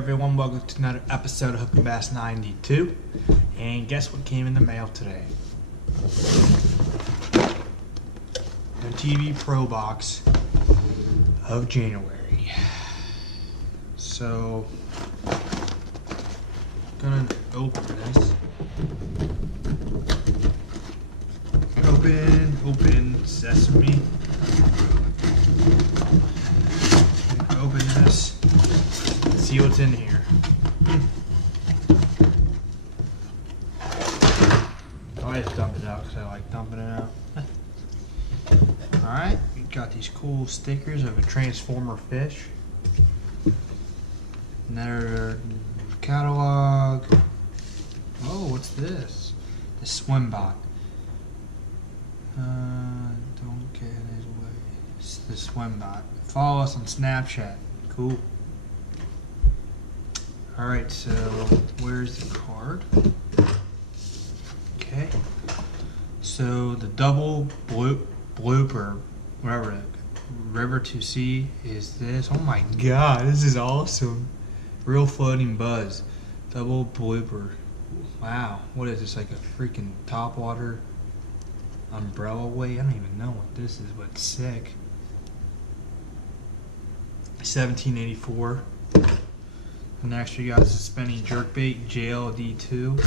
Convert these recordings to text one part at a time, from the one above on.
Everyone, welcome to another episode of Hooking Bass 92. And guess what came in the mail today? MTB Pro Box of January. So, gonna open this. Open sesame. Open this. See what's in here. I just dump it out because I like dumping it out. Alright, we got these cool stickers of a transformer fish. Another catalog. Oh, what's this? The swim bot. Don't get in his way. It's the swim bot. Follow us on Snapchat. Cool. Alright, so where's the card? Okay. So the double blooper, whatever, River to Sea is this. Oh my god, this is awesome. Real floating buzz. Double blooper. Wow, what is this, like a freaking topwater umbrella weight? I don't even know what this is, but it's sick. 1784. Next we got suspending jerkbait JLD2.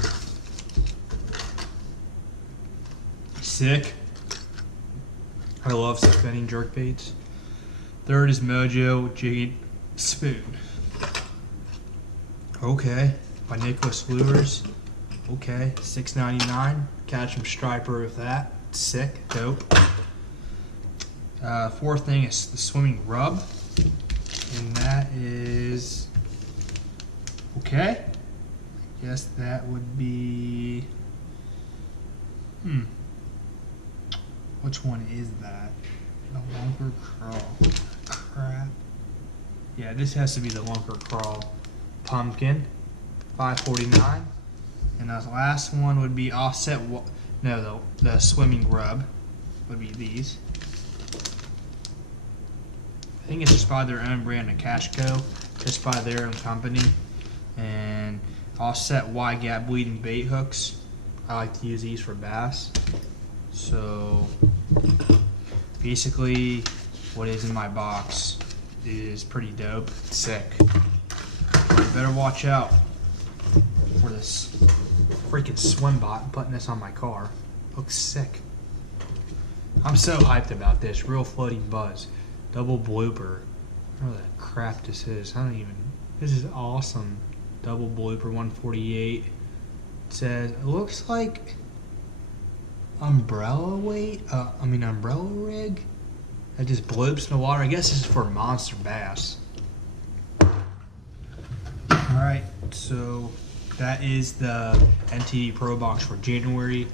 Sick. I love suspending jerkbaits. Third is Mojo Jade Spoon. Okay, by Nicholas Lures. Okay, $6.99. Catch 'em striper with that. Sick, dope. Fourth thing is the swimming rub, and that is okay. I guess that would be which one is that? The Lunker Crawl. Crap. Yeah, this has to be the Lunker Crawl pumpkin. $5.49. And the last one would be offset. No, the swimming rub would be these. I think it's just by their own brand of Cashco, just by their own company. And offset wide gap bleeding bait hooks. I like to use these for bass. So basically what is in my box is pretty dope. It's sick. But you better watch out for this freaking swim bot. I'm putting this on my car. Looks sick. I'm so hyped about this. Real floating buzz. Double blooper. I don't know what the crap this is. This is awesome. Double blooper 148. It says, it looks like umbrella weight. Umbrella rig. That just bloops in the water. I guess this is for monster bass. Alright, so that is the MTB Pro Box for January.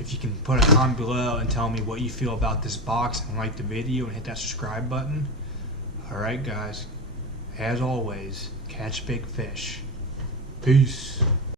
If you can put a comment below and tell me what you feel about this box and like the video and hit that subscribe button. Alright guys, as always, catch big fish. Peace.